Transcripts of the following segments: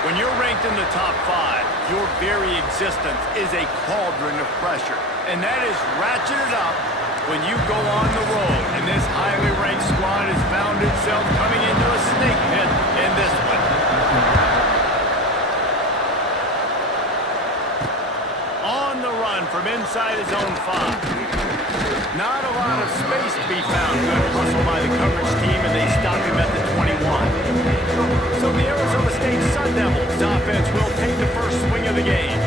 When you're ranked in the top 5, your very existence is a cauldron of pressure. And that is ratcheted up when you go on the road. And this highly ranked squad has found itself coming into a snake pit in this one. On the run from inside his own 5. Not a lot of space to be found. Good hustle by the coverage team, and they stop him at the 21. So the Arizona State Sun Devils offense will take the first swing of the game.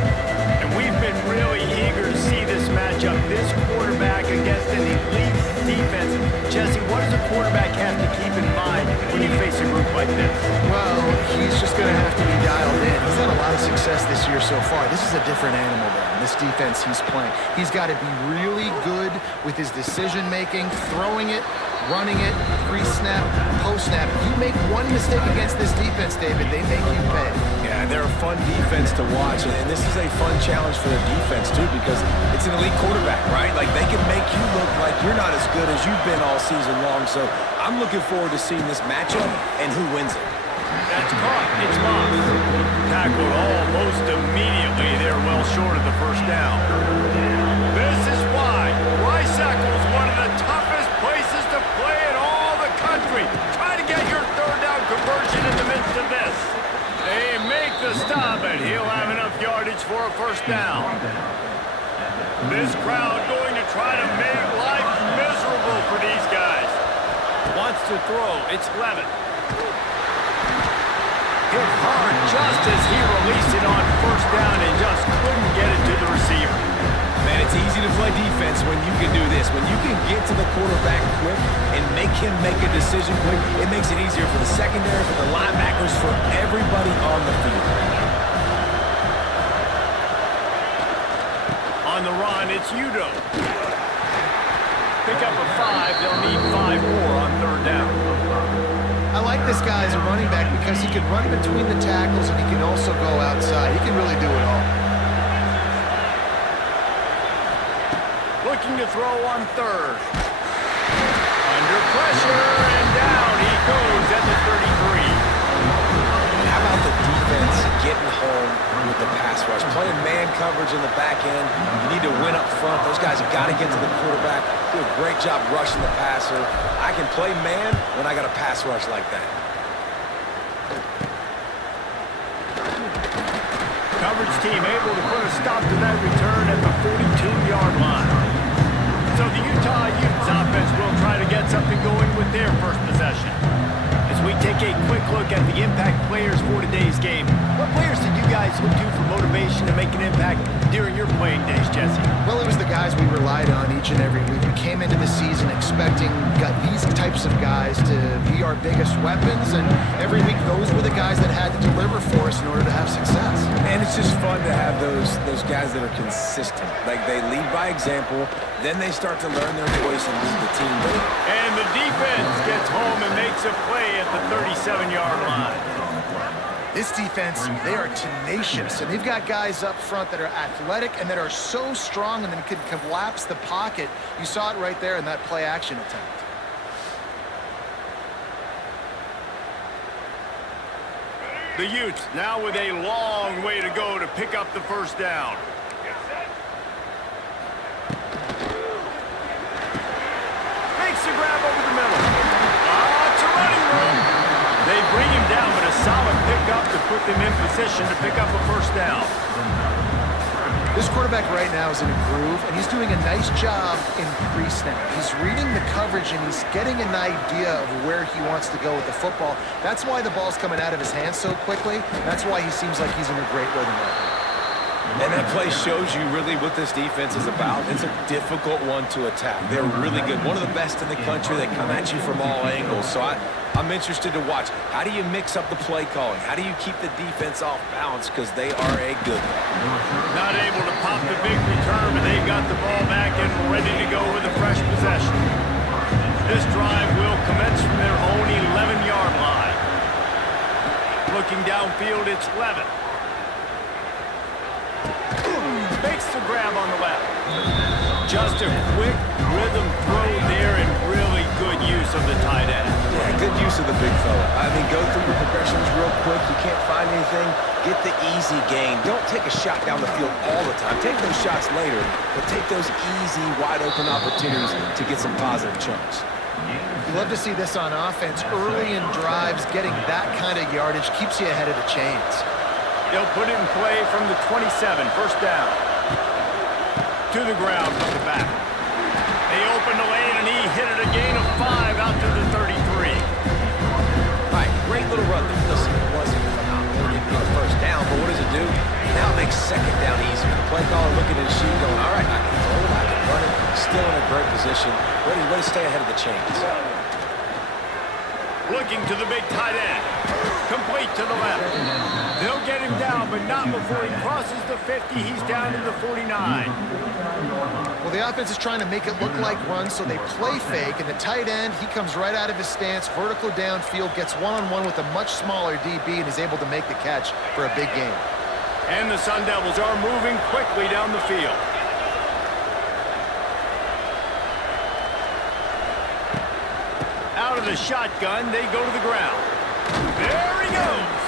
And we've been really eager to see this matchup. This quarterback against an elite defense. Jesse, what does a quarterback have to keep in mind when you face a group like this? Well, he's just going to have to be dialed in. He's had a lot of success this year so far. This is a different animal than this defense he's playing. He's got to be really good with his decision-making, throwing it, running it, pre-snap, post-snap. You make one mistake against this defense, David, they make you pay. Yeah, they're a fun defense to watch, and this is a fun challenge for their defense, too, because it's an elite quarterback, right? Like, they can make you look like you're not as good as you've been all season long, so I'm looking forward to seeing this matchup and who wins it. That's caught. It's Moss. Tackled almost immediately. They're well short of the first down. This is why Risackle is one of the toughest places to play in all the country. Try to get your third down conversion in the midst of this. They make the stop, and he'll have enough yardage for a first down. This crowd going to try to make life miserable for these guys. Wants to throw. It's Levitt. Hit hard just as he released it on first down and just couldn't get it to the receiver. Man, it's easy to play defense when you can do this. When you can get to the quarterback quick and make him make a decision quick, it makes it easier for the secondary, for the linebackers, for everybody on the field. On the run, it's Udo. Pick up a 5. They'll need 5 more on third down. I like this guy as a running back because he can run between the tackles and he can also go outside. He can really do it all. Looking to throw on third. Under pressure, and down he goes at the 33. How about the defense getting home with the pass rush? Playing man coverage in the back end. You need to win up front. Those guys have got to get to the quarterback. Do a great job rushing the passer. I can play man when I got a pass rush like that. Coverage team able to put a stop to that return at the 42-yard line. So the Utah Utes offense will try to get something going with their first possession. As we take a quick look at the impact players for today's game, what players did you guys look to for motivation to make an impact during your playing days, Jesse? Well, it was the guys we relied on each and every week. We came into the season expecting these types of guys to be our biggest weapons, and every week those were the guys that had to deliver for us in order to have success. And it's just fun to have those guys that are consistent. Like, they lead by example, then they start to learn their voice and lead the team. And the defense gets home and makes a play at the 37-yard line. This defense, they are tenacious, and they've got guys up front that are athletic and that are so strong and then can collapse the pocket. You saw it right there in that play-action attempt. The Utes now with a long way to go to pick up the first down. Makes the grab over the middle. It's a running room. They bring him down, but a solid pickup to put them in position to pick up a first down. This quarterback right now is in a groove, and he's doing a nice job in pre-snap. He's reading the coverage, and he's getting an idea of where he wants to go with the football. That's why the ball's coming out of his hands so quickly. That's why he seems like he's in a great rhythm right now. And that play shows you really what this defense is about. It's a difficult one to attack. They're really good. One of the best in the country. They come at you from all angles. So I'm interested to watch. How do you mix up the play calling? How do you keep the defense off balance? Because they are a good one. Not able to pop the big return, but they got the ball back and ready to go with a fresh possession. This drive will commence from their own 11-yard line. Looking downfield, it's Levitt. Makes the grab on the left. Just a quick rhythm throw there and really good use of the tight end. Yeah, good use of the big fella. I mean, go through the progressions real quick. You can't find anything. Get the easy gain. Don't take a shot down the field all the time. Take those shots later, but take those easy, wide-open opportunities to get some positive chunks. You love to see this on offense. Early in drives, getting that kind of yardage keeps you ahead of the chains. They'll put it in play from the 27, first down. To the ground from the back. They opened the lane, and he hit it a gain of 5 out to the 33. All right, great little run there. Listen, it wasn't phenomenal. It didn't get a first down, but what does it do? Now it makes second down easier. The play caller looking at his sheet going, all right, I can throw it, I can run it. Still in a great position. Ready to stay ahead of the chains. Looking to the big tight end. Complete to the left. They'll get him down, but not before he crosses the 50. He's down to the 49. Well, the offense is trying to make it look like runs, so they play fake, and the tight end, he comes right out of his stance, vertical downfield, gets one-on-one with a much smaller DB, and is able to make the catch for a big gain. And the Sun Devils are moving quickly down the field. Out of the shotgun, they go to the ground. There he goes.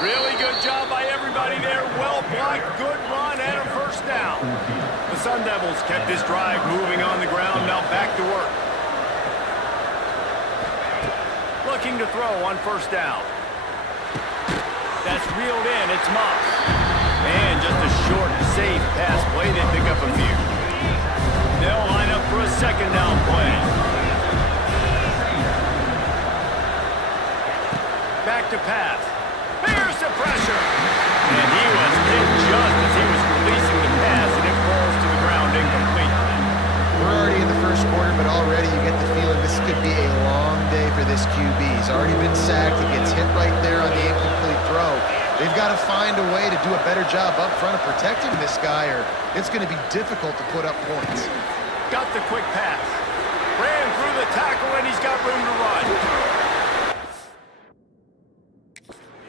Really good job by everybody there. Well blocked, good run, and a first down. The Sun Devils kept this drive moving on the ground. Now back to work. Looking to throw on first down. That's reeled in. It's Moss. And just a short, safe pass play. They pick up a few. They'll line up for a second down play. Back to pass. Here's the pressure. And he was hit just as he was releasing the pass, and it falls to the ground incomplete. We're already in the first quarter, but already you get the feeling this could be a long day for this QB. He's already been sacked. He gets hit right there on the incomplete throw. They've got to find a way to do a better job up front of protecting this guy, or it's going to be difficult to put up points. Got the quick pass. Ran through the tackle, and he's got room to run.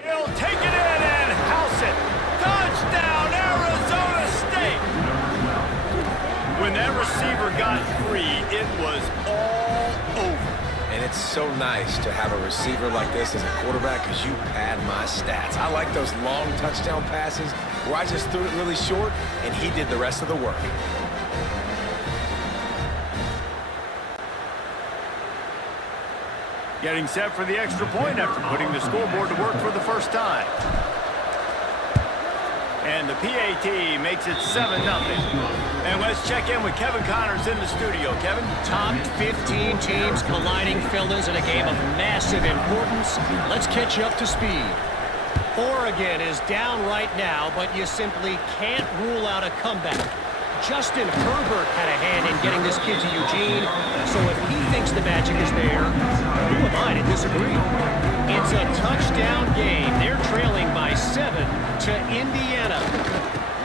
He'll take it in and house it. Touchdown, Arizona State. When that receiver got free, it was all over. And it's so nice to have a receiver like this as a quarterback because you pad my stats. I like those long touchdown passes where I just threw it really short and he did the rest of the work. Getting set for the extra point after putting the scoreboard to work for the first time. And the PAT makes it 7-0. And let's check in with Kevin Connors in the studio. Kevin? Top 15 teams colliding, fellas, in a game of massive importance. Let's catch you up to speed. Oregon is down right now, but you simply can't rule out a comeback. Justin Herbert had a hand in getting this kid to Eugene, so if he thinks the magic is there, who am I to disagree? It's a touchdown game. They're trailing by 7 to Indiana.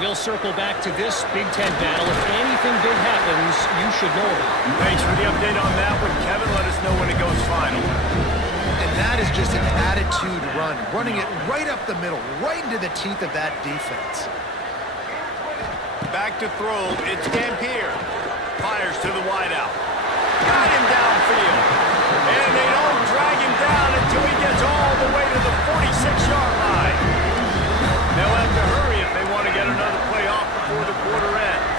We'll circle back to this Big Ten battle. If anything big happens, you should know it. Thanks for the update on that one, Kevin. Let us know when it goes final. And that is just an attitude run, running it right up the middle, right into the teeth of that defense. Back to throw, it's Dampier. Fires to the wideout. Got him downfield. And they don't drag him down until he gets all the way to the 46-yard line. They'll have to hurry if they want to get another play off before the quarter ends.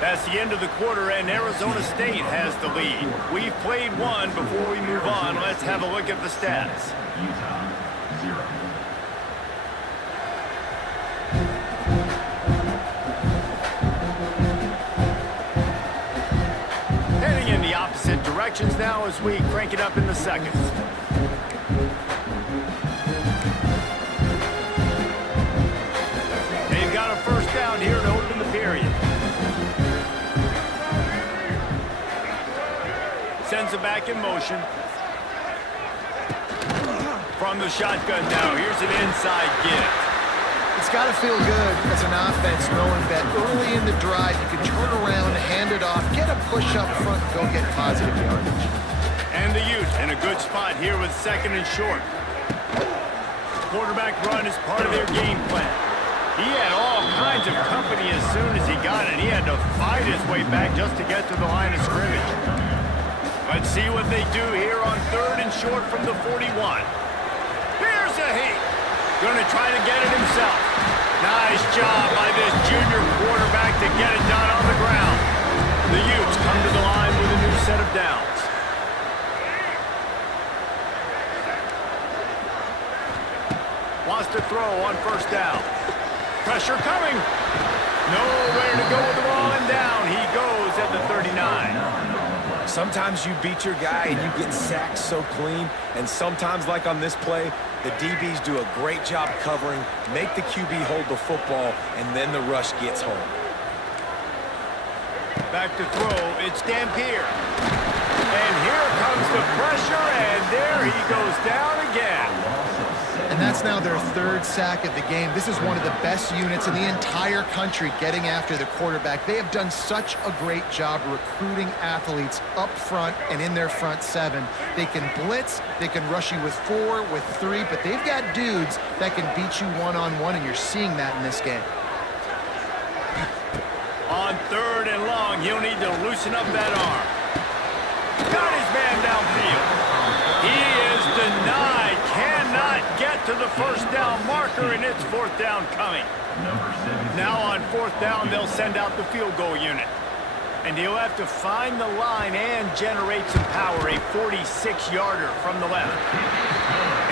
That's the end of the quarter, and Arizona State has the lead. We've played one. Before we move on, let's have a look at the stats. Utah, 0. Heading in the opposite directions now as we crank it up in the second. They've got a first down here to open the period. Sends it back in motion. From the shotgun now, here's an inside gift. It's got to feel good as an offense knowing that early in the drive you can turn around, hand it off, get a push up front, and go get positive yardage. And the Utes in a good spot here with second and short. Quarterback run is part of their game plan. He had all kinds of company as soon as he got it. He had to fight his way back just to get to the line of scrimmage. Let's see what they do here on 3rd and short from the 41. Here's a heat. Gonna try to get it himself. Nice job by this junior quarterback to get it done on the ground. The Utes come to the line with a new set of downs. Wants to throw on 1st down. Pressure coming. Nowhere to go with the ball, and down he goes at the 39. Sometimes you beat your guy and you get sacked so clean, and sometimes, like on this play, the DBs do a great job covering, make the QB hold the football, and then the rush gets home. Back to throw, it's Dampier. And here comes the pressure, and there he goes down again. And that's now their 3rd sack of the game. This is one of the best units in the entire country getting after the quarterback. They have done such a great job recruiting athletes up front and in their front 7. They can blitz, they can rush you with 4, with 3, but they've got dudes that can beat you one-on-one, and you're seeing that in this game. On 3rd and long, he'll need to loosen up that arm. Got his man downfield. He is denied. Cannot get to the 1st down marker, and it's 4th down coming. Now on 4th down, they'll send out the field goal unit. And he'll have to find the line and generate some power, a 46-yarder from the left.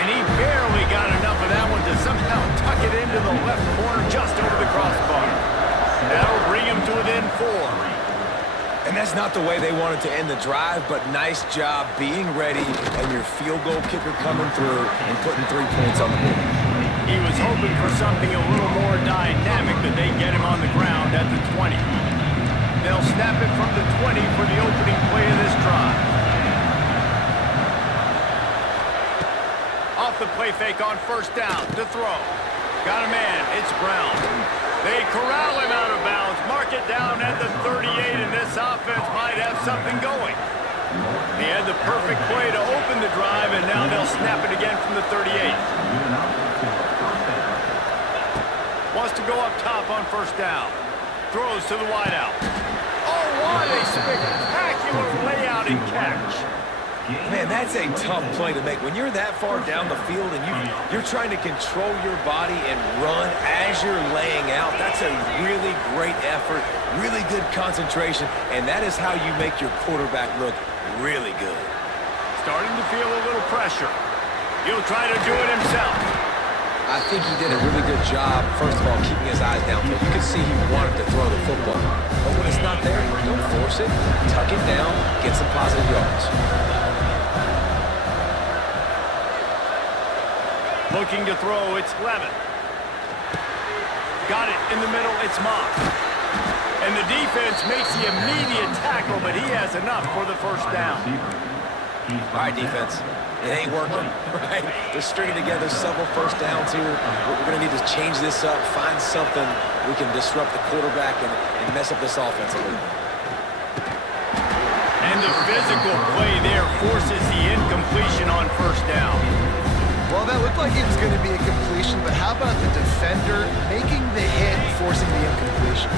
And he barely got enough of that one to somehow tuck it into the left corner just over the crossbar. That'll bring him to within 4. And that's not the way they wanted to end the drive, but nice job being ready and your field goal kicker coming through and putting 3 points on the board. He was hoping for something a little more dynamic, but they get him on the ground at the 20. They'll snap it from the 20 for the opening play of this drive. Off the play fake on 1st down to throw. Got a man, it's Brown. They corral him out of bounds, mark it down at the 38, and this offense might have something going. He had the perfect play to open the drive, and now they'll snap it again from the 38. Wants to go up top on 1st down. Throws to the wideout. Oh, what a spectacular layout and catch. Man, that's a tough play to make. When you're that far down the field and you're trying to control your body and run as you're laying out, that's a really great effort, really good concentration, and that is how you make your quarterback look really good. Starting to feel a little pressure. He'll try to do it himself. I think he did a really good job, first of all, keeping his eyes downfield. You can see he wanted to throw the football. But when it's not there, don't force it. Tuck it down, get some positive yards. Looking to throw, it's Levin. Got it in the middle, it's Moss. And the defense makes the immediate tackle, but he has enough for the 1st down. All right, defense. It ain't working, right? They're stringing together several 1st downs here. We're going to need to change this up, find something we can disrupt the quarterback and mess up this offense a little bit. And the physical play there forces the incompletion on 1st down. Well, that looked like it was going to be a completion, but how about the defender making the hit, forcing the incompletion?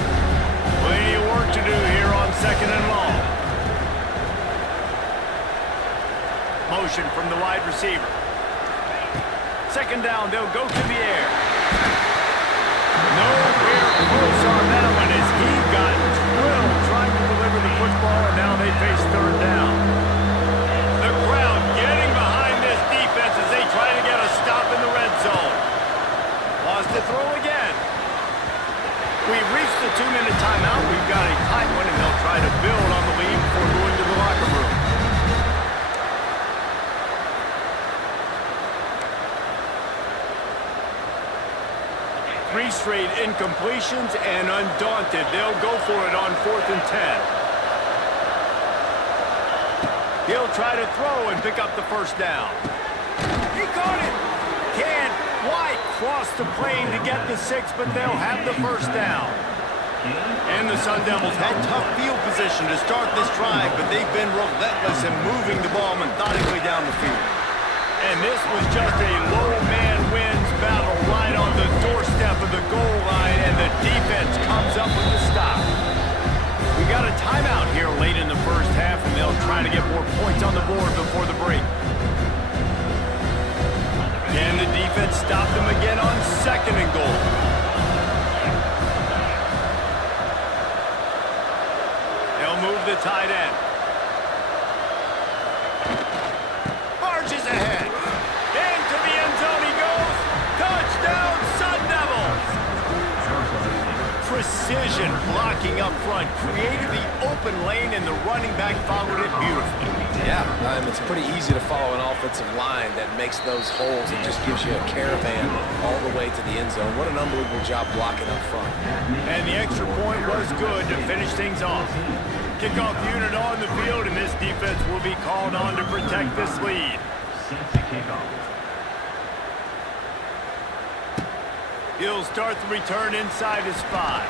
Plenty of work to do here on 2nd and long. Motion from the wide receiver. 2nd down, they'll go to the air. Nowhere close on that one as he got drilled trying to deliver the football, and now they face 3rd down. The crowd getting behind this defense as they try to get a stop in the red zone. Wants to throw again. We've reached the 2-minute timeout. We've got a tight one, and they'll try to build on the lead before going to the locker room. Three straight incompletions, and undaunted, they'll go for it on 4th and 10. He'll try to throw and pick up the 1st down. He caught it! Can't quite cross the plane to get the 6, but they'll have the 1st down. And the Sun Devils had tough field position to start this drive, but they've been relentless in moving the ball methodically down the field. And this was just a low man wins battle right on the doorstep of the goal line, and the defense comes up with the stop. We got a timeout here late in the 1st half, and they'll trying to get more points on the board before the break. Can the defense stop them again on 2nd and goal? They'll move the tight end. Marches ahead. Into the end zone he goes. Touchdown, Sun Devils! Precision blocking up front created the open lane, and the running back followed it beautifully. Yeah, it's pretty easy to follow an offensive line that makes those holes and just gives you a caravan all the way to the end zone. What an unbelievable job blocking up front. And the extra point was good to finish things off. Kickoff unit on the field, and this defense will be called on to protect this lead. Set to kickoff. He'll start the return inside his 5.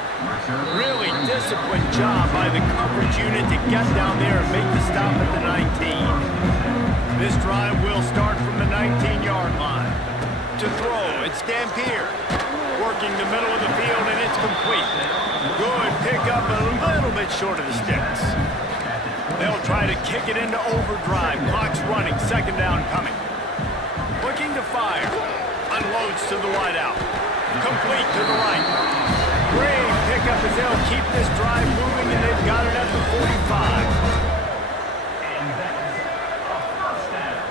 Really disciplined job by the coverage unit to get down there and make the stop at the 19. This drive will start from the 19-yard line. To throw, it's Dampier. Working the middle of the field, and it's complete. Good pickup, a little bit short of the sticks. They'll try to kick it into overdrive. Clock's running, 2nd down coming. Looking to fire. Unloads to the wideout. Complete to the right. Great pickup as they'll keep this drive moving, and they've got it at the 45. And that is a first down.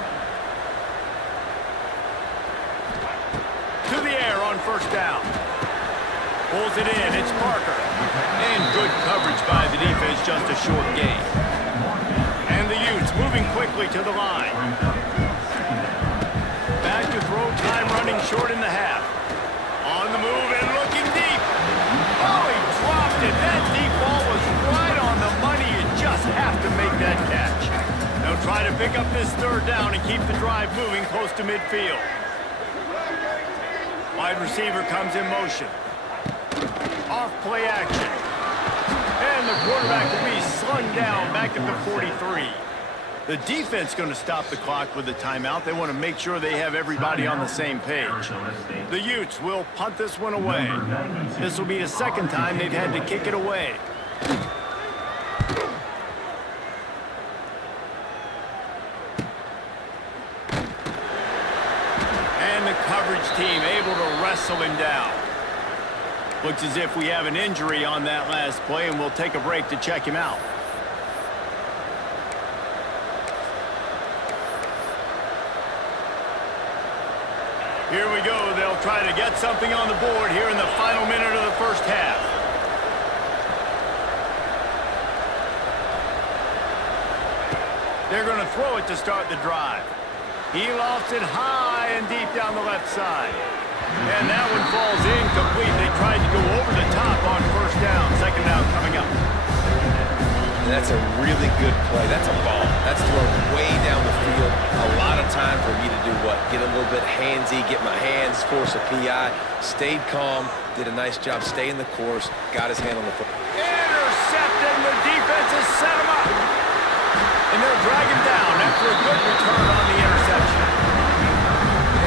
To the air on 1st down. Pulls it in, it's Parker. And good coverage by the defense, just a short gain. And the Utes moving quickly to the line. Back to throw, time running short in the half. On the move and looking deep. Oh, he dropped it. That deep ball was right on the money. You just have to make that catch. They'll try to pick up this 3rd down and keep the drive moving close to midfield. Wide receiver comes in motion. Off play action. And the quarterback will be slung down back at the 43. The defense going to stop the clock with a timeout. They want to make sure they have everybody on the same page. The Utes will punt this one away. This will be the 2nd time they've had to kick it away. And the coverage team able to wrestle him down. Looks as if we have an injury on that last play, and we'll take a break to check him out. Here we go. They'll try to get something on the board here in the final minute of the 1st half. They're going to throw it to start the drive. He lofts it high and deep down the left side. And that one falls incomplete. They tried to go over the top on 1st down. 2nd down coming up. And that's a really good play. That's a ball. That's thrown way down the field. A lot of time for me to do what? Get a little bit handsy, get my hands, force a PI. Stayed calm, did a nice job staying the course, got his hand on the foot. Intercepted, and the defense has set him up. And they'll drag him down after a good return on the interception.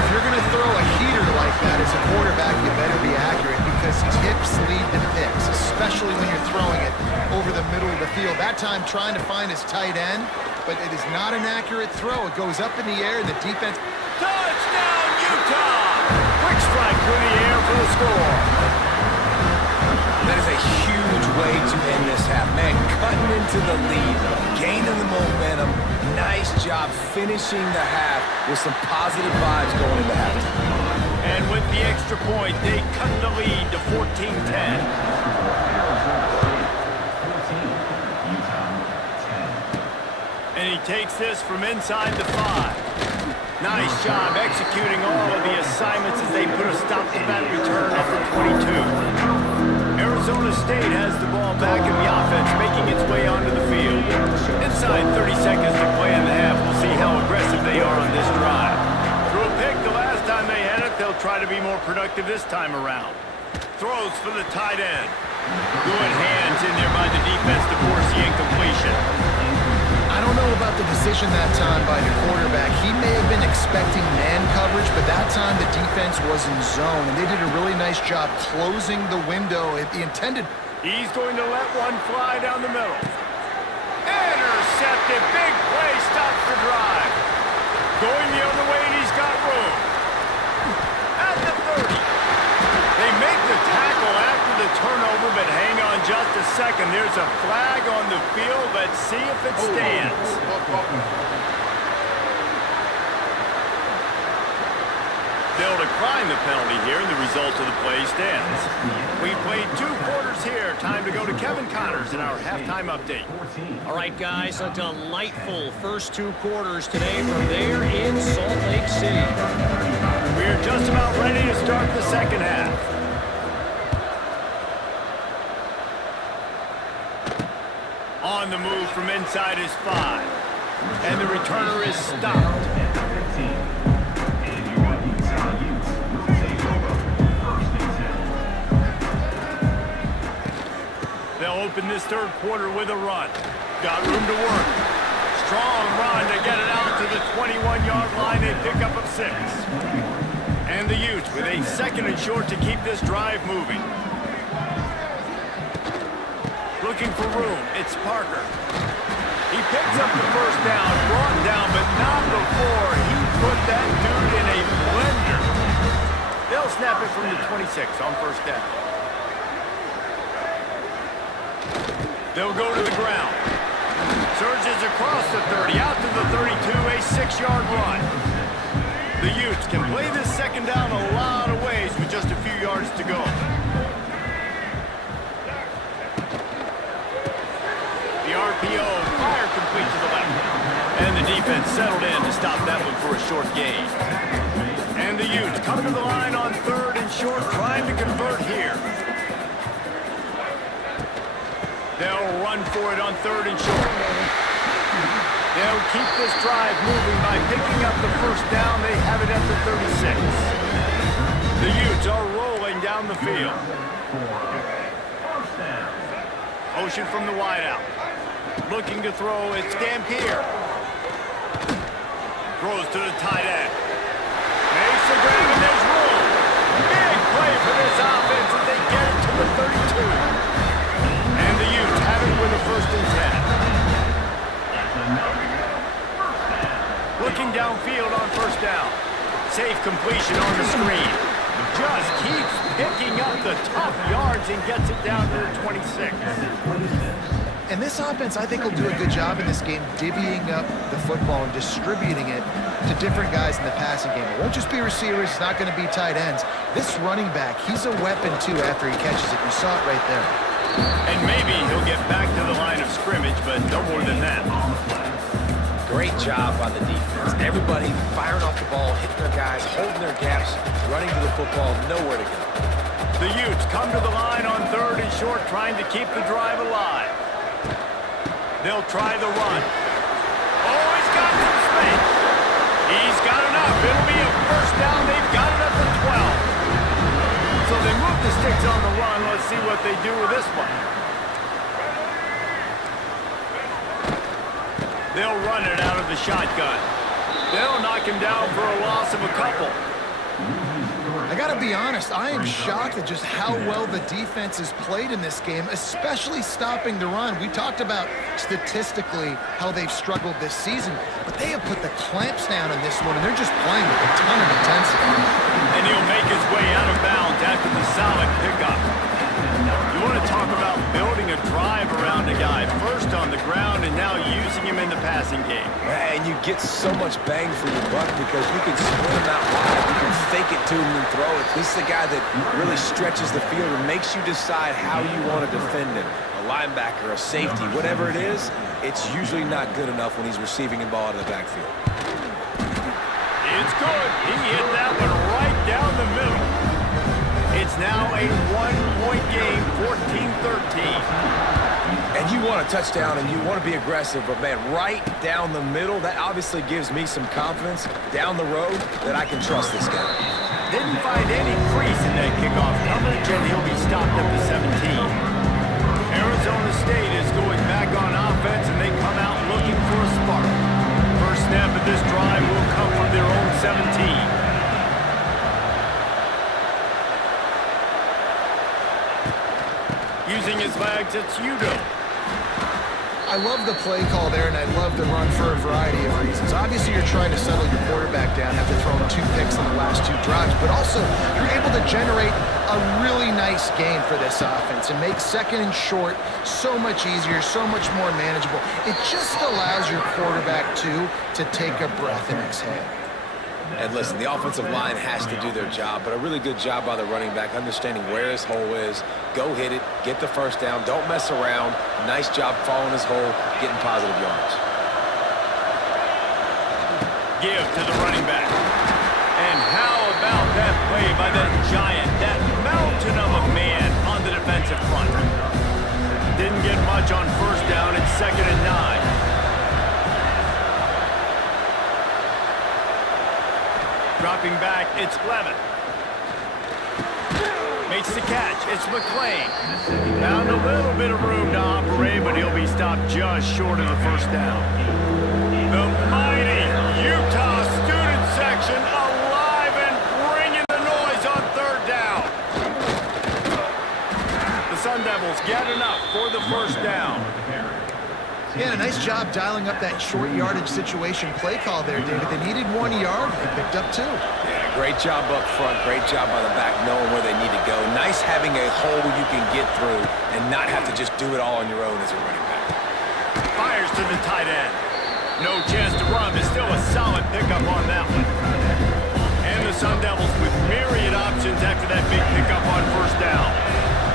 If you're going to throw a heater like that as a quarterback, you better be accurate because tips lead to picks, especially when you're throwing it over the middle of the field. That time trying to find his tight end, but it is not an accurate throw. It goes up in the air, and the defense... Touchdown, Utah! Quick strike through the air for the score. That is a huge way to end this half. Man, cutting into the lead, gaining the momentum. Nice job finishing the half with some positive vibes going into halftime. And with the extra point, they cut the lead to 14-10. And he takes this from inside the 5. Nice job executing all of the assignments as they put a stop to that return at the 22. Arizona State has the ball back in the offense, making its way onto the field. Inside 30 seconds to play in the half. We'll see how aggressive they are on this drive. Threw a pick the last time they had it. They'll try to be more productive this time around. Throws for the tight end. Good hands in there by the defense to force the incompletion. I don't know about the decision that time by the quarterback. He may have been expecting man coverage, but that time the defense was in zone, and they did a really nice job closing the window. The intended... He's going to let one fly down the middle. Intercepted. Big play. Stops the drive. Going the other way, and he's got room. At the 30. They make the tackle after the turnover, but hang on just a second. There's a flag on the field. Let's see if it stands. They'll decline the penalty here, and the result of the play stands. We played 2 quarters here. Time to go to Kevin Connors in our halftime update. All right, guys, a delightful first 2 quarters today from there in Salt Lake City. We're just about ready to start the second half. On the move from inside his 5. And the returner is stopped. They'll open this third quarter with a run. Got room to work. Strong run to get it out to the 21-yard line and pick up of 6. And the Utes with a 2nd and short to keep this drive moving. Looking for room. It's Parker. He picks up the first down, brought down, but not before he put that dude in a blender. They'll snap it from the 26 on first down. They'll go to the ground. Surges across the 30, out to the 32, a 6-yard run. The Utes can play this second down a lot of ways with just a few yards to go. The RPO, fire complete to the left. And the defense settled in to stop that one for a short gain. And the Utes come to the line on 3rd and short, trying to convert here. They'll run for it on 3rd and short. They'll keep this drive moving by picking up the first down. They have it at the 36. The Utes are rolling down the field. Motion from the wideout. Looking to throw, it's Dampier. Throws to the tight end. Makes the grab, and there's room. Big play for this offense as they get it to the 32. And the Utes have it with a 1st and 10. Looking downfield on first down. Safe completion on the screen. Just keeps picking up the tough yards and gets it down to the 26. And this offense, I think, will do a good job in this game divvying up the football and distributing it to different guys in the passing game. It won't just be receivers. It's not going to be tight ends. This running back, he's a weapon, too, after he catches it. You saw it right there. And maybe he'll get back to the line of scrimmage, but no more than that. Great job by the defense. Everybody firing off the ball, hitting their guys, holding their gaps, running to the football, nowhere to go. The Utes come to the line on 3rd and short, trying to keep the drive alive. They'll try the run. Oh, he's got some space. He's got enough. It'll be a first down. They've got it at the 12. So they move the sticks on the run. Let's see what they do with this one. They'll run it out of the shotgun. They'll knock him down for a loss of a couple. I got to be honest, I am shocked at just how well the defense has played in this game, especially stopping the run. We talked about statistically how they've struggled this season, but they have put the clamps down in this one, and they're just playing with a ton of intensity. And he'll make his way out of bounds after the solid pickup. You want to talk about building a drive around a guy, first on the ground and now using him in the passing game. And you get so much bang for your buck because you can split him out wide, you can fake it to him and throw it. This is a guy that really stretches the field and makes you decide how you want to defend him. A linebacker, a safety, whatever it is, it's usually not good enough when he's receiving the ball out of the backfield. It's good. He hit that one right down the middle. It's now a 1-point game, 14-13. And you want a touchdown and you want to be aggressive, but man, right down the middle, that obviously gives me some confidence down the road that I can trust this guy. Didn't find any crease in that kickoff coverage, and he'll be stopped at the 17. Arizona State is going back on offense, and they come out looking for a spark. First snap of this drive will come from their own 17. Using his legs, it's Udo. I love the play call there, and I love the run for a variety of reasons. Obviously, you're trying to settle your quarterback down after throwing 2 picks on the last 2 drives, but also you're able to generate a really nice game for this offense and make second and short so much easier, so much more manageable. It just allows your quarterback, too, to take a breath and exhale. And listen, the offensive line has to do their job, but a really good job by the running back, understanding where his hole is. Go hit it, get the first down, don't mess around. Nice job following his hole, getting positive yards. Give to the running back. And how about that play by that giant, that mountain of a man on the defensive front? Didn't get much on first down. It's 2nd and 9. Dropping back, it's Levin. Makes the catch, it's McClain. Found a little bit of room to operate, but he'll be stopped just short of the first down. The mighty Utah student section alive and bringing the noise on 3rd down. The Sun Devils get enough for the first down. Yeah, a nice job dialing up that short yardage situation play call there, David. They needed 1 yard. They picked up 2. Yeah, great job up front. Great job by the back knowing where they need to go. Nice having a hole you can get through and not have to just do it all on your own as a running back. Fires to the tight end. No chance to run, but still a solid pickup on that one. And the Sun Devils with myriad options after that big pickup on first down.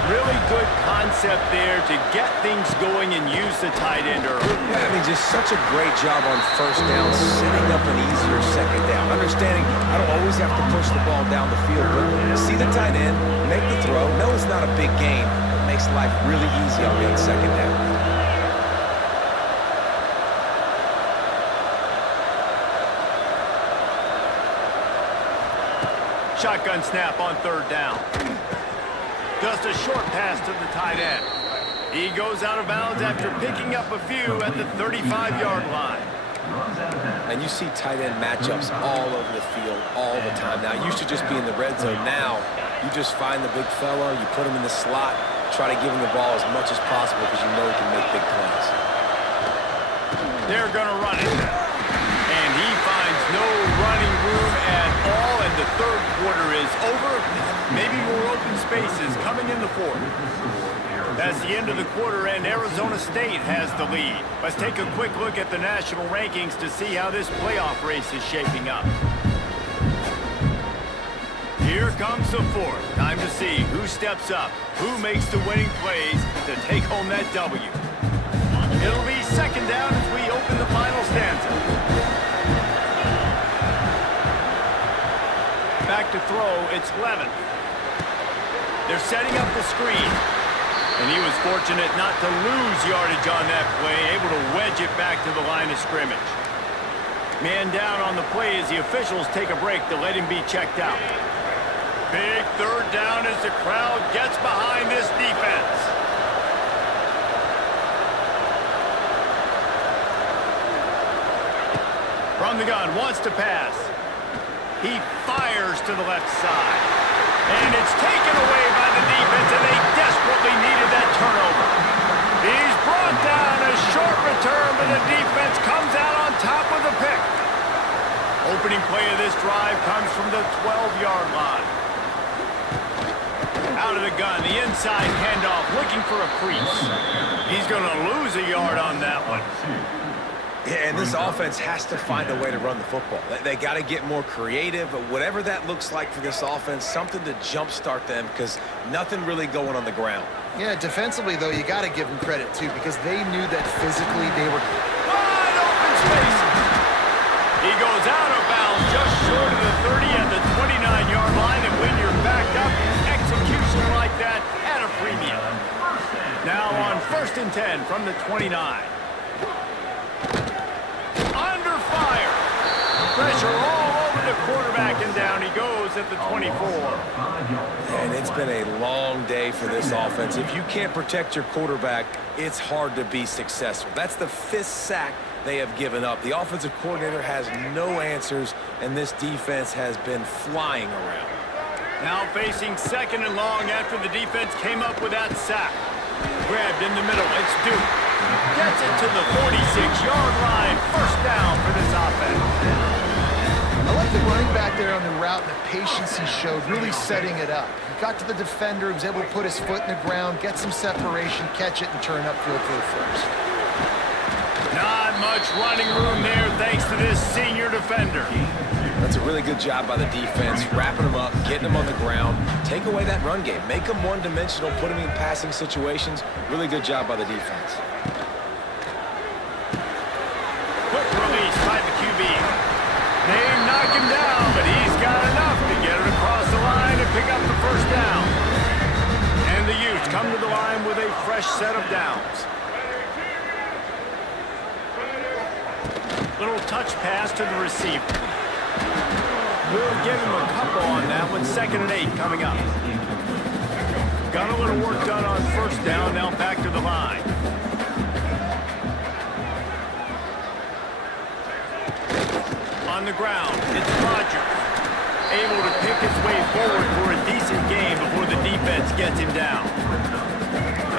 Really good concept there to get things going and use the tight end early. Yeah, I mean, just such a great job on first down, setting up an easier second down. Understanding I don't always have to push the ball down the field, but see the tight end, make the throw. No, it's not a big gain. It makes life really easy on being second down. Shotgun snap on 3rd down. Just a short pass to the tight end. He goes out of bounds after picking up a few at the 35-yard line. And you see tight end matchups all over the field all the time. Now, it used to just be in the red zone. Now, you just find the big fella, you put him in the slot, try to give him the ball as much as possible because you know he can make big plays. They're going to run it. And he finds no running room at all, and the 3rd quarter is over. Maybe more open spaces coming in the 4th. That's the end of the quarter, and Arizona State has the lead. Let's take a quick look at the national rankings to see how this playoff race is shaping up. Here comes the 4th. Time to see who steps up, who makes the winning plays to take home that W. It'll be 2nd down as we open the final stanza. Back to throw, it's Levin. They're setting up the screen. And he was fortunate not to lose yardage on that play, able to wedge it back to the line of scrimmage. Man down on the play as the officials take a break to let him be checked out. Big 3rd down as the crowd gets behind this defense. From the gun, wants to pass. He fires to the left side. And it's taken away by the defense, and they desperately needed that turnover. He's brought down a short return, but the defense comes out on top with a pick. Opening play of this drive comes from the 12-yard line. Out of the gun, the inside handoff, looking for a crease. He's going to lose a yard on that one. Yeah, and this offense has to find a way to run the football. They got to get more creative, but whatever that looks like for this offense, something to jumpstart them because nothing really going on the ground. Yeah, defensively, though, you got to give them credit, too, because they knew that physically they were wide open spaces. He goes out of bounds just short of the 30 at the 29-yard line, and when you're backed up, execution like that at a premium. Now on 1st and 10 from the 29. Under fire. Pressure all over the quarterback, and down he goes at the 24. And it's been a long day for this offense. If you can't protect your quarterback, it's hard to be successful. That's the 5th sack they have given up. The offensive coordinator has no answers, and this defense has been flying around. Now facing 2nd and long after the defense came up with that sack. Grabbed in the middle, it's Duke. Gets Gets it to the 46-yard line. First down for this offense. I like the running back there on the route and the patience he showed, really setting it up. He got to the defender, he was able to put his foot in the ground, get some separation, catch it, and turn upfield for the first. Not much running room there thanks to this senior defender. That's a really good job by the defense, wrapping them up, getting them on the ground. Take away that run game. Make them one-dimensional, put them in passing situations. Really good job by the defense. Quick release by the QB. They knock him down, but he's got enough to get it across the line and pick up the first down. And the Utes come to the line with a fresh set of downs. Little touch pass to the receiver. We'll give him a couple on that one. 2nd and 8 coming up. Got a little work done on first down. Now back to the line. On the ground, it's Rodgers. Able to pick his way forward for a decent game before the defense gets him down.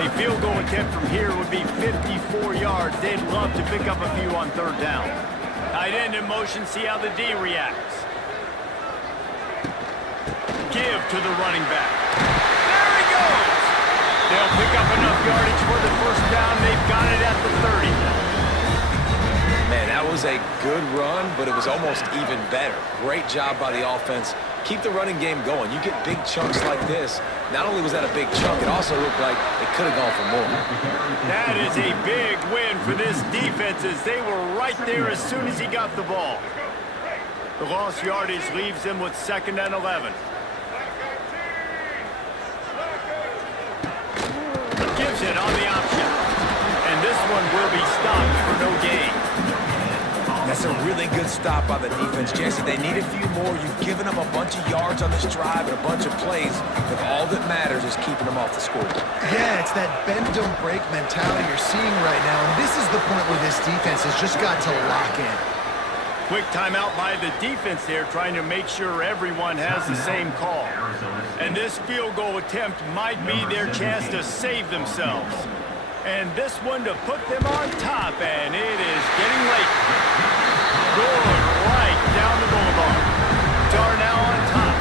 A field goal attempt from here would be 54 yards. They'd love to pick up a few on 3rd down. Tight end in motion, see how the D reacts. Give to the running back. There he goes! They'll pick up enough yardage for the first down. They've got it at the 30. Man, that was a good run, but it was almost even better. Great job by the offense. Keep the running game going. You get big chunks like this. Not only was that a big chunk, it also looked like it could have gone for more. That is a big win for this defense as they were right there as soon as he got the ball. The lost yardage leaves them with 2nd and 11. Gives it on the option. And this one will be stopped for no gain. That's a really good stop by the defense, Jesse. They need a few more. You've given them a bunch of yards on this drive and a bunch of plays, but all that matters is keeping them off the score. Yeah, it's that bend, don't break mentality you're seeing right now, and this is the point where this defense has just got to lock in. Quick timeout by the defense there, trying to make sure everyone has the same call. And this field goal attempt might be their chance to save themselves. And this one to put them on top, and it is getting late. Good right down the boulevard. Darnell on top.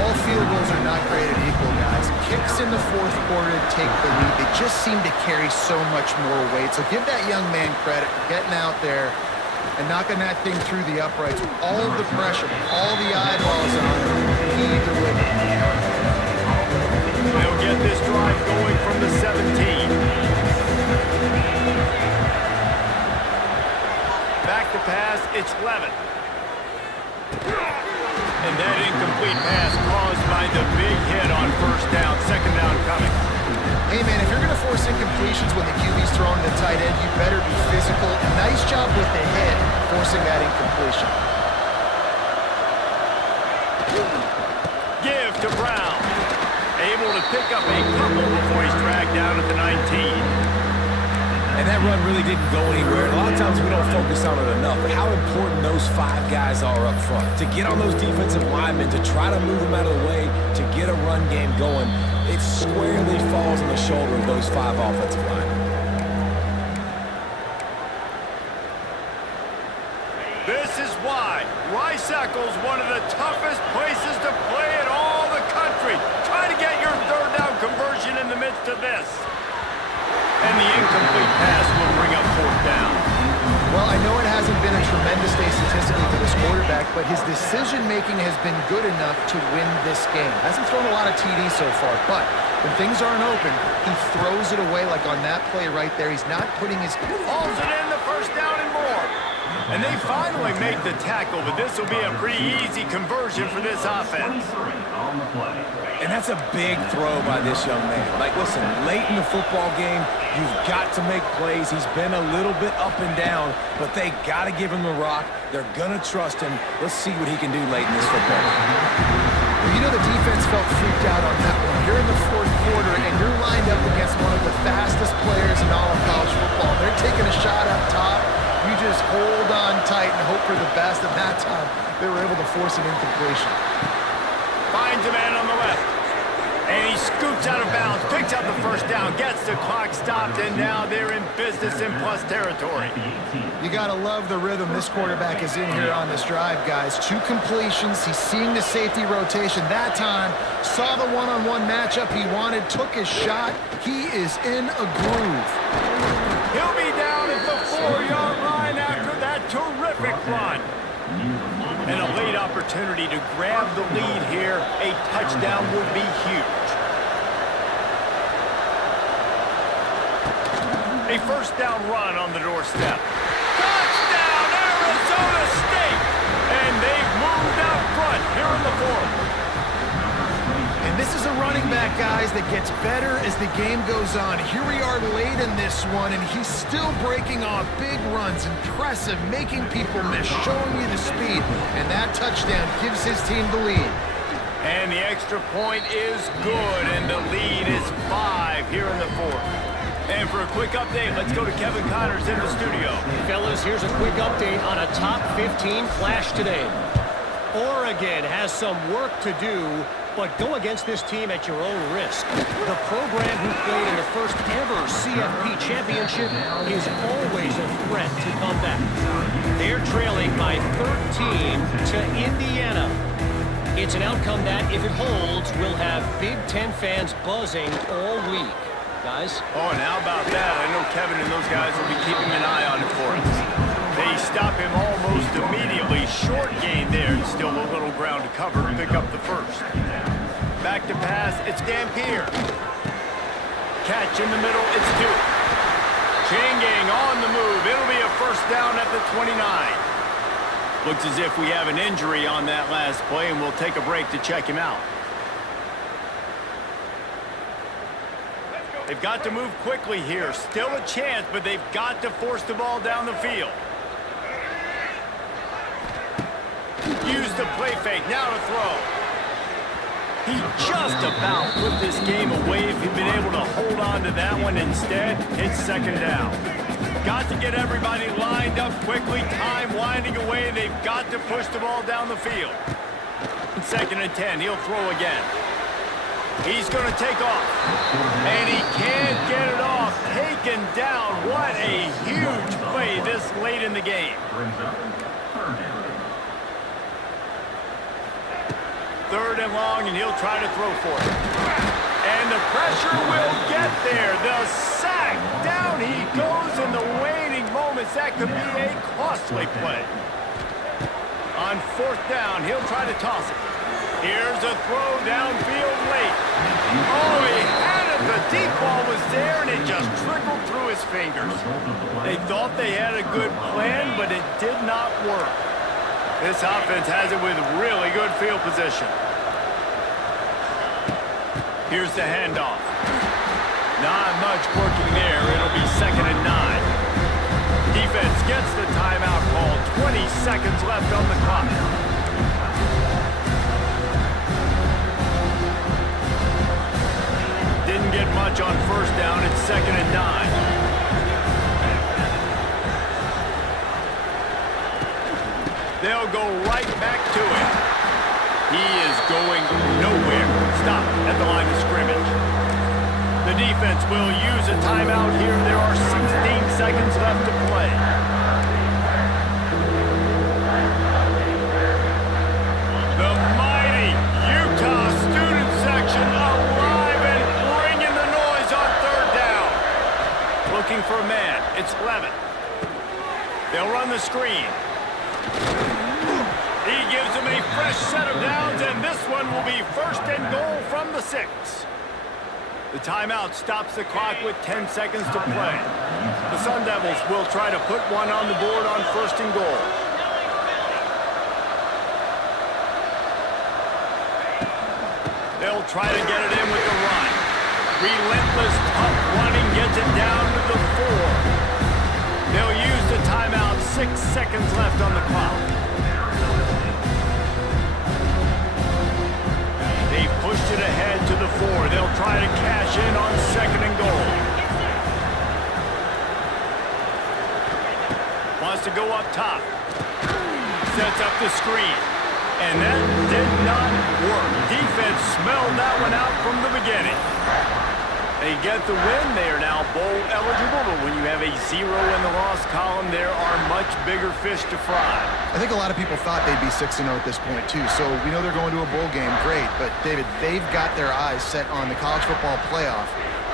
All field goals are not created equal, guys. Kicks in the 4th quarter to take the lead. They just seem to carry so much more weight. So give that young man credit for getting out there and knocking that thing through the uprights with all of the pressure, all the eyeballs on him. He delivered. They'll get this drive going from the 17. Back to pass, it's Levin. And that incomplete pass caused by the big hit on first down. 2nd down coming. Hey, man, if you're going to force incompletions when the QB's throwing the tight end, you better be physical. Nice job with the hit, forcing that incompletion. Give to Brown. Able to pick up a couple before he's dragged down at the 19. And that run really didn't go anywhere. And a lot of times we don't focus on it enough, but how important those 5 guys are up front. To get on those defensive linemen, to try to move them out of the way, to get a run game going, it squarely falls on the shoulder of those 5 offensive linemen. This is why Rice-Eccles is one of the toughest places to play in all the country. Try to get your 3rd down conversion in the midst of this. And the incomplete pass will bring up 4th down. Well, I know it hasn't been a tremendous day statistically for this quarterback, but his decision-making has been good enough to win this game. Hasn't thrown a lot of TDs so far, but when things aren't open, he throws it away like on that play right there. He's not putting his... Hauls it in, the first down and more. And they finally make the tackle, but this will be a pretty easy conversion for this offense. On the play. And that's a big throw by this young man. Like, listen, late in the football game, you've got to make plays. He's been a little bit up and down, but they got to give him the rock. They're going to trust him. Let's see what he can do late in this football game. Well, you know the defense felt freaked out on that one. You're in the 4th quarter, and you're lined up against one of the fastest players in all of college football. They're taking a shot up top. You just hold on tight and hope for the best. And that time, they were able to force an incompletion. Finds a man on the left. And he scoots out of bounds, picks up the first down, gets the clock stopped, and now they're in business in plus territory. You got to love the rhythm this quarterback is in here on this drive, guys. 2 completions. He's seeing the safety rotation. That time, saw the one-on-one matchup he wanted, took his shot. He is in a groove. He'll be down at the 4-yard line after that terrific run. And a late opportunity to grab the lead here. A touchdown would be huge. A first down run on the doorstep. Touchdown, Arizona State! And they've moved out front here in the 4th. And this is a running back, guys, that gets better as the game goes on. Here we are late in this one, and he's still breaking off big runs. Impressive, making people miss, showing you the speed. And that touchdown gives his team the lead. And the extra point is good, and the lead is 5 here in the 4th. And for a quick update, let's go to Kevin Connors in the studio. Fellas, here's a quick update on a top 15 clash today. Oregon has some work to do, but go against this team at your own risk. The program who played in the first ever CFP championship is always a threat to come back. They're trailing by 13 to Indiana. It's an outcome that, if it holds, will have Big Ten fans buzzing all week. Guys? Oh, and how about that? I know Kevin and those guys will be keeping an eye on it for us. They stop him almost immediately. Short gain there, and still a little ground to cover to pick up the first. Back to pass, it's Dampier. Catch in the middle, it's Duke. Changing on the move. It'll be a first down at the 29. Looks as if we have an injury on that last play, and we'll take a break to check him out. They've got to move quickly here. Still a chance, but they've got to force the ball down the field. Use the play fake, now to throw. He just about put this game away if he'd been able to hold on to that one. Instead, it's second down. Got to get everybody lined up quickly. Time winding away. They've got to push the ball down the field. 2nd and 10, he'll throw again. He's going to take off. And he can't get it off. Taken down. What a huge play this late in the game. 3rd and long, and he'll try to throw for it. And the pressure will get there. The sack. Down he goes in the waning moments. That could be a costly play. On 4th down, he'll try to toss it. Here's a throw downfield late. Oh, he had it. The deep ball was there, and it just trickled through his fingers. They thought they had a good plan, but it did not work. This offense has it with really good field position. Here's the handoff. Not much working there. It'll be 2nd and 9. Defense gets the timeout call. 20 seconds left on the clock. Didn't get much on 1st down. It's 2nd and 9. They'll go right back to it. He is going nowhere. Stop at the line of scrimmage. The defense will use a timeout here. There are 16 seconds left to play. The mighty Utah student section alive and bringing the noise on 3rd down. Looking for a man. It's Levitt. They'll run the screen. He gives them a fresh set of downs, and this one will be 1st and goal from the 6. The timeout stops the clock with 10 seconds to play. The Sun Devils will try to put one on the board on 1st and goal. They'll try to get it in with the run. Relentless, tough running gets it down to the 4. They'll use the timeout. 6 seconds left on the clock. They've pushed it ahead to the 4. They'll try to cash in on 2nd and goal. Wants to go up top. Sets up the screen. And that did not work. Defense smelled that one out from the beginning. They get the win. They are now bowl eligible, but when you have a 0 in the loss column, there are much bigger fish to fry. I think a lot of people thought they'd be 6-0 at this point, too. So we know they're going to a bowl game. Great. But, David, they've got their eyes set on the college football playoff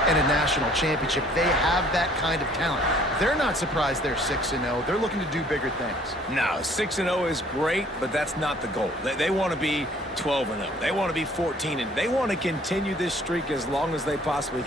and a national championship. They have that kind of talent. They're not surprised they're 6-0. They're looking to do bigger things. No, 6-0 is great, but that's not the goal. They want to be 12-0. They want to be 14-0. They want to continue this streak as long as they possibly can.